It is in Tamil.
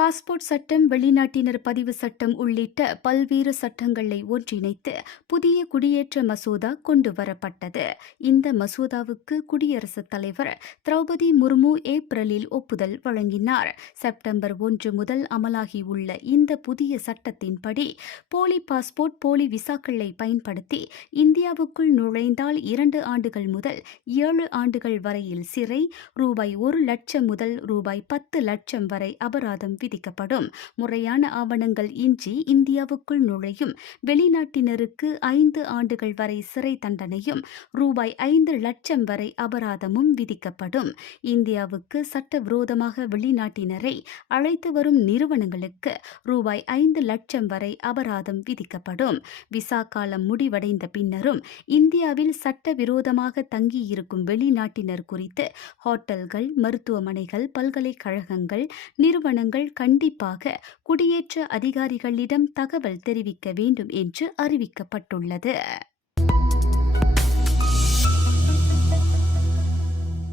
பாஸ்போர்ட் சட்டம் வெளிநாட்டினர் பதிவு சட்டம் உள்ளிட்ட பல்வேறு சட்டங்களை ஒன்றிணைத்து புதிய குடியேற்ற மசோதா கொண்டு வரப்பட்டது இந்த மசோதாவுக்கு குடியரசுத் தலைவர் திரௌபதி முர்மு ஏப்ரலில் ஒப்புதல் வழங்கினார். செப்டம்பர் ஒன்று முதல் அமலாகியுள்ள இந்த புதிய சட்டத்தின்படி போலி பாஸ்போர்ட் போலி விசாக்களை பயன்படுத்தி இந்தியாவுக்குள் நுழைந்தால் இரண்டு ஆண்டுகள் முதல் ஏழு ஆண்டுகள் வரையில் சிறை ரூபாய் ஒரு லட்சம் முதல் ரூபாய் பத்து லட்சம் வரை அபராதம் விதிக்கப்படும் முறையான ஆவணங்கள் இன்றி இந்தியாவுக்குள் நுழையும். வெளிநாட்டினருக்கு ஐந்து ஆண்டுகள் வரை சிறை தண்டனையும் ரூபாய் ஐந்து லட்சம் வரை அபராதமும் விதிக்கப்படும். இந்தியாவுக்கு சட்டவிரோதமாக வெளிநாட்டினரை அழைத்து வரும் நிறுவனங்களுக்கு ரூபாய் ஐந்து லட்சம் வரை அபராதம் விதிக்கப்படும். விசா காலம் முடிவடைந்த பின்னரும் இந்தியாவில் சட்டவிரோதமாக தங்கியிருக்கும் வெளிநாட்டினர் குறித்து ஹோட்டல்கள் மருத்துவமனைகள் பல்கலைக்கழகங்கள் நிறுவனங்கள் கண்டிப்பாக குடியேற்ற அதிகாரிகளிடம் தகவல் தெரிவிக்க வேண்டும் என்று அறிவிக்கப்பட்டுள்ளது.